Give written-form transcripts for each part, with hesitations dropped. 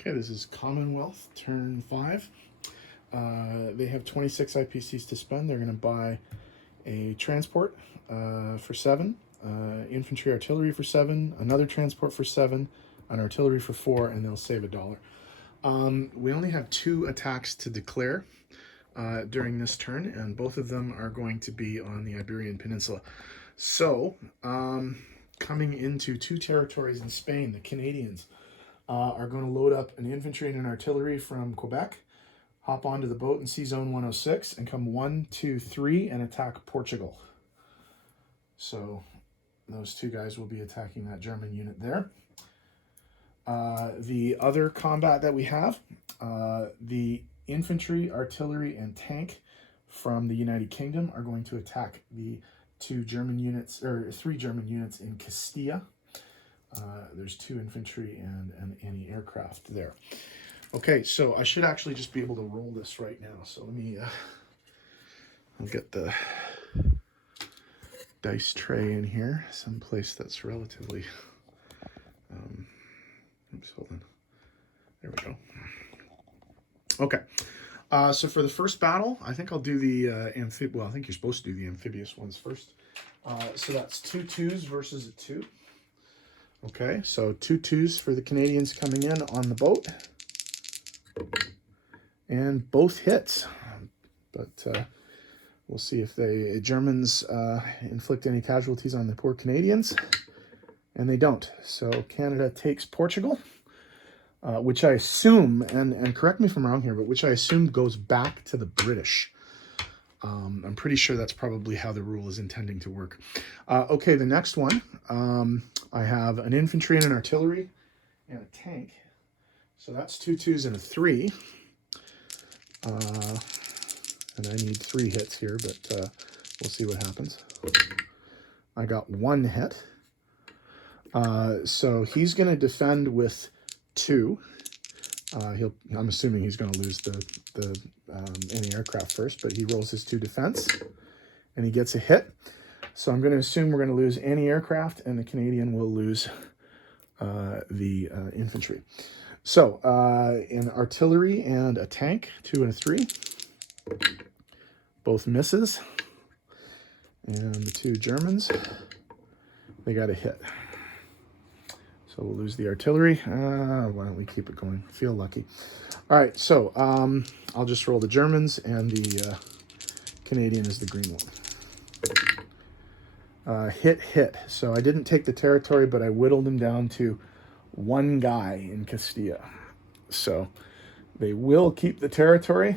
Okay, this is Commonwealth, turn 5. They have 26 IPCs to spend. They're going to buy a transport for 7, infantry artillery for 7, another transport for 7, an artillery for 4, and they'll save $1. We only have 2 attacks to declare during this turn, and both of them are going to be on the Iberian Peninsula. So, coming into 2 territories in Spain, the Canadians are going to load up an infantry and an artillery from Quebec, hop onto the boat in Sea Zone 106, and come 1, 2, 3 and attack Portugal. So those 2 guys will be attacking that German unit there. The other combat that we have, the infantry, artillery, and tank from the United Kingdom are going to attack the 3 German units in Castilla. There's 2 infantry and anti-aircraft there. Okay, so I should actually just be able to roll this right now. So let me, I'll get the dice tray in here, someplace that's relatively, oops, hold on. There we go. Okay, so for the first battle, I think I'll do the well, I think you're supposed to do the amphibious ones first. So that's 2 2s versus a 2. Okay, so 2 2s for the Canadians coming in on the boat. And both hits. But we'll see if the Germans inflict any casualties on the poor Canadians. And they don't. So Canada takes Portugal, which I assume, and correct me if I'm wrong here, but which I assume goes back to the British. I'm pretty sure that's probably how the rule is intending to work. Okay, the next one, I have an infantry and an artillery and a tank. So that's 2 2s and a 3. And I need 3 hits here, but we'll see what happens. I got 1 hit. So he's going to defend with 2. I'm assuming he's going to lose the anti-aircraft first, but he rolls his 2 defense, and he gets a hit. So I'm going to assume we're going to lose anti-aircraft, and the Canadian will lose the infantry. So in artillery and a tank, 2 and a 3, both misses. And the 2 Germans, they got a hit. So we'll lose the artillery. Why don't we keep it going? Feel lucky. All right, so I'll just roll the Germans, and the Canadian is the green one. Hit. So I didn't take the territory, but I whittled them down to 1 guy in Castilla. So they will keep the territory,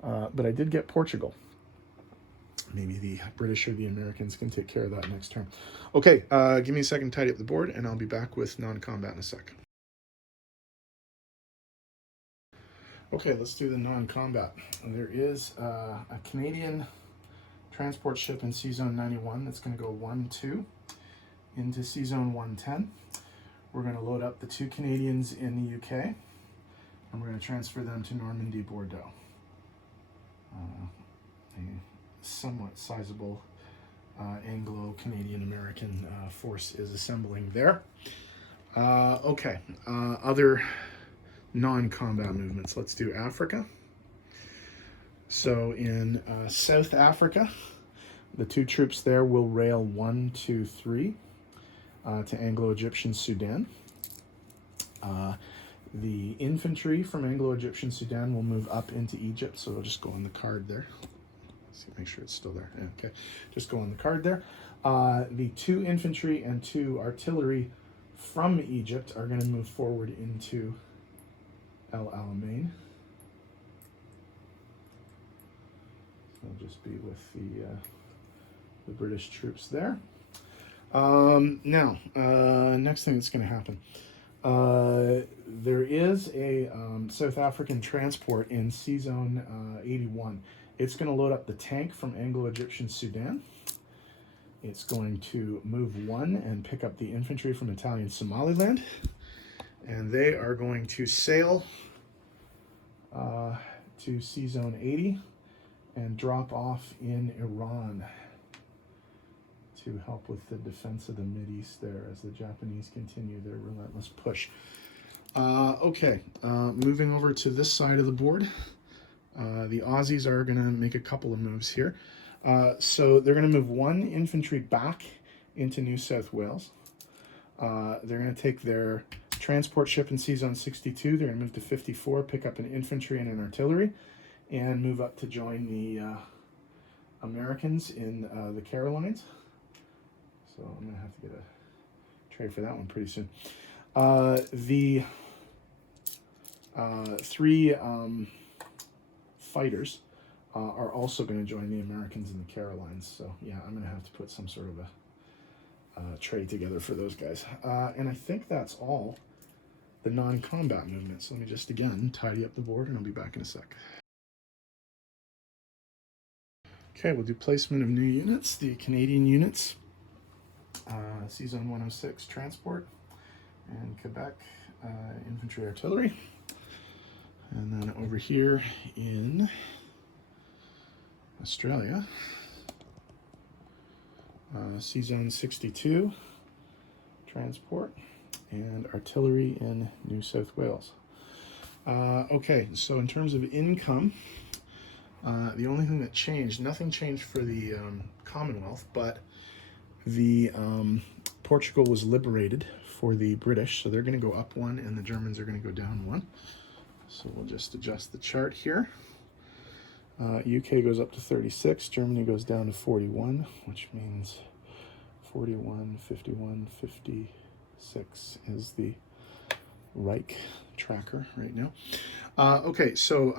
but I did get Portugal. Maybe the British or the Americans can take care of that next turn. Okay, give me a second to tidy up the board, and I'll be back with non-combat in a sec. Okay, let's do the non-combat. There is a Canadian transport ship in Sea Zone 91 that's going to go 1, 2 into Sea Zone 110. We're going to load up the 2 Canadians in the UK, and we're going to transfer them to Normandy, Bordeaux. A somewhat sizable Anglo-Canadian-American force is assembling there. Okay, other non-combat movements. Let's do Africa. So in South Africa, the 2 troops there will rail 1, 2, 3 to Anglo-Egyptian Sudan. The infantry from Anglo-Egyptian Sudan will move up into Egypt, so I'll just go on the card there. See, make sure it's still there. Yeah, okay, just go on the card there. The 2 infantry and 2 artillery from Egypt are going to move forward into El Alamein. So I'll just be with the British troops there. Now, next thing that's going to happen. There is a South African transport in Sea Zone 81. It's going to load up the tank from Anglo-Egyptian Sudan. It's going to move 1 and pick up the infantry from Italian Somaliland. And they are going to sail to Sea Zone 80 and drop off in Iran to help with the defense of the Mideast there as the Japanese continue their relentless push. Okay, moving over to this side of the board. The Aussies are going to make a couple of moves here. So they're going to move 1 infantry back into New South Wales. They're going to take their transport ship in Sea Zone 62. They're going to move to 54, pick up an infantry and an artillery, and move up to join the Americans in the Carolines. So I'm going to have to get a trade for that one pretty soon. The 3 fighters are also going to join the Americans in the Carolines. So yeah, I'm going to have to put some sort of a trade together for those guys. And I think that's all the non-combat movements. Let me just again tidy up the board and I'll be back in a sec. Okay, we'll do placement of new units. The Canadian units, Sea Zone 106 transport, and Quebec infantry artillery. And then over here in Australia, Sea Zone 62 transport and artillery in New South Wales. Okay, so in terms of income, the only thing that changed, nothing changed for the Commonwealth, but the Portugal was liberated for the British, so they're going to go up 1 and the Germans are going to go down 1. So we'll just adjust the chart here. UK goes up to 36, Germany goes down to 41, which means 41, 51, 56 is the Reich tracker right now. Okay, so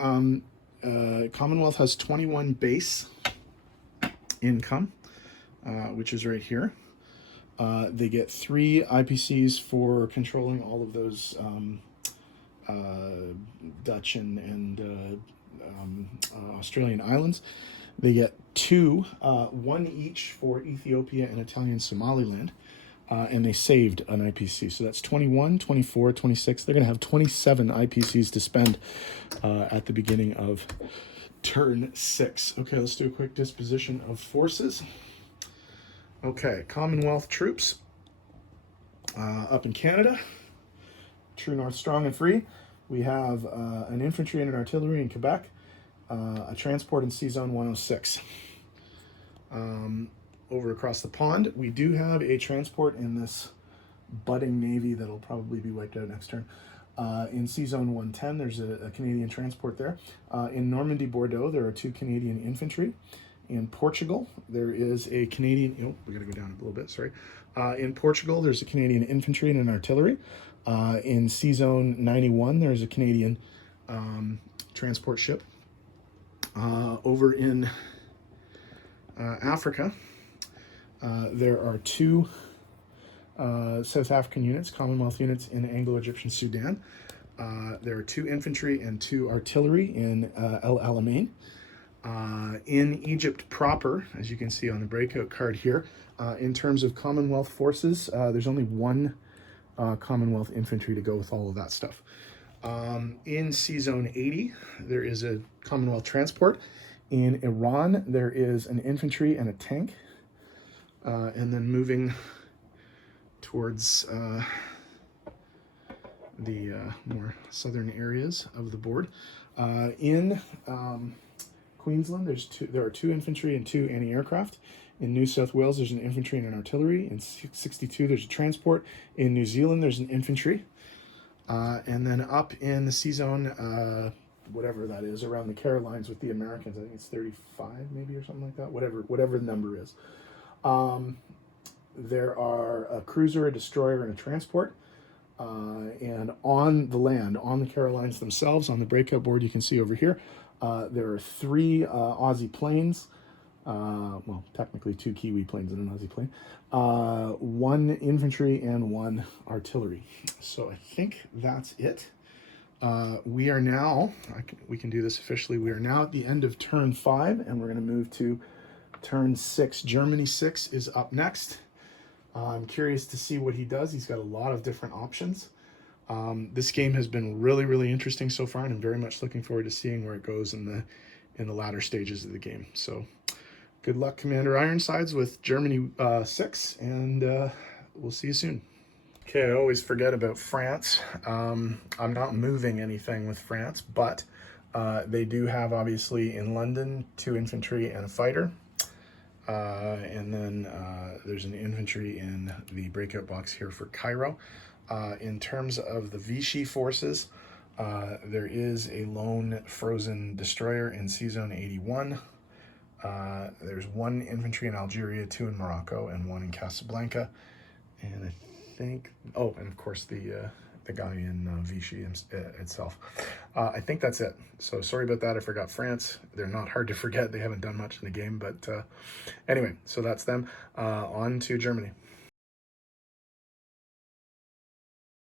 Commonwealth has 21 base income, which is right here. They get 3 IPCs for controlling all of those Dutch and Australian islands. They get 2, 1 each for Ethiopia and Italian Somaliland, and they saved an IPC. So that's 21, 24, 26. They're going to have 27 IPCs to spend at the beginning of turn 6. Okay, let's do a quick disposition of forces. Okay, Commonwealth troops up in Canada. True North strong and free. We have an infantry and an artillery in Quebec, a transport in Sea Zone 106. Over across the pond, we do have a transport in this budding navy that'll probably be wiped out next turn. In Sea Zone 110, there's a Canadian transport there. In Normandy, Bordeaux, there are 2 Canadian infantry. In Portugal, there is a Canadian, oh, we gotta go down a little bit, sorry. In Portugal, there's a Canadian infantry and an artillery. In Sea Zone 91, there's a Canadian transport ship. Over in Africa, there are 2 South African units, Commonwealth units in Anglo-Egyptian Sudan. There are 2 infantry and 2 artillery in El Alamein. In Egypt proper, as you can see on the breakout card here, in terms of Commonwealth forces, there's only 1 Commonwealth infantry to go with all of that stuff. In Sea Zone 80, there is a Commonwealth transport. In Iran, there is an infantry and a tank. And then moving towards the more southern areas of the board. In Queensland, there are 2 infantry and 2 anti-aircraft. In New South Wales, there's an infantry and an artillery. In 62, there's a transport. In New Zealand, there's an infantry. And then up in the Sea Zone, whatever that is, around the Carolines with the Americans, I think it's 35 maybe or something like that, whatever the number is. There are a cruiser, a destroyer, and a transport. And on the land, on the Carolines themselves, on the breakout board you can see over here, there are 3 Aussie planes. Well, technically 2 Kiwi planes and an Aussie plane. 1 infantry and 1 artillery. So I think that's it. We are now, we can do this officially, we are now at the end of turn 5, and we're going to move to turn 6. Germany 6 is up next. I'm curious to see what he does. He's got a lot of different options. This game has been really, really interesting so far, and I'm very much looking forward to seeing where it goes in the latter stages of the game. So good luck, Commander Ironsides, with Germany 6, and we'll see you soon. Okay, I always forget about France. I'm not moving anything with France, but they do have, obviously, in London, 2 infantry and a fighter. And then there's an infantry in the breakout box here for Cairo. In terms of the Vichy forces, there is a lone frozen destroyer in Sea Zone 81. There's 1 infantry in Algeria, 2 in Morocco, and 1 in Casablanca. And I think, oh, and of course the guy in Vichy itself. I think that's it. So sorry about that. I forgot France. They're not hard to forget. They haven't done much in the game, but anyway, so that's them. On to Germany.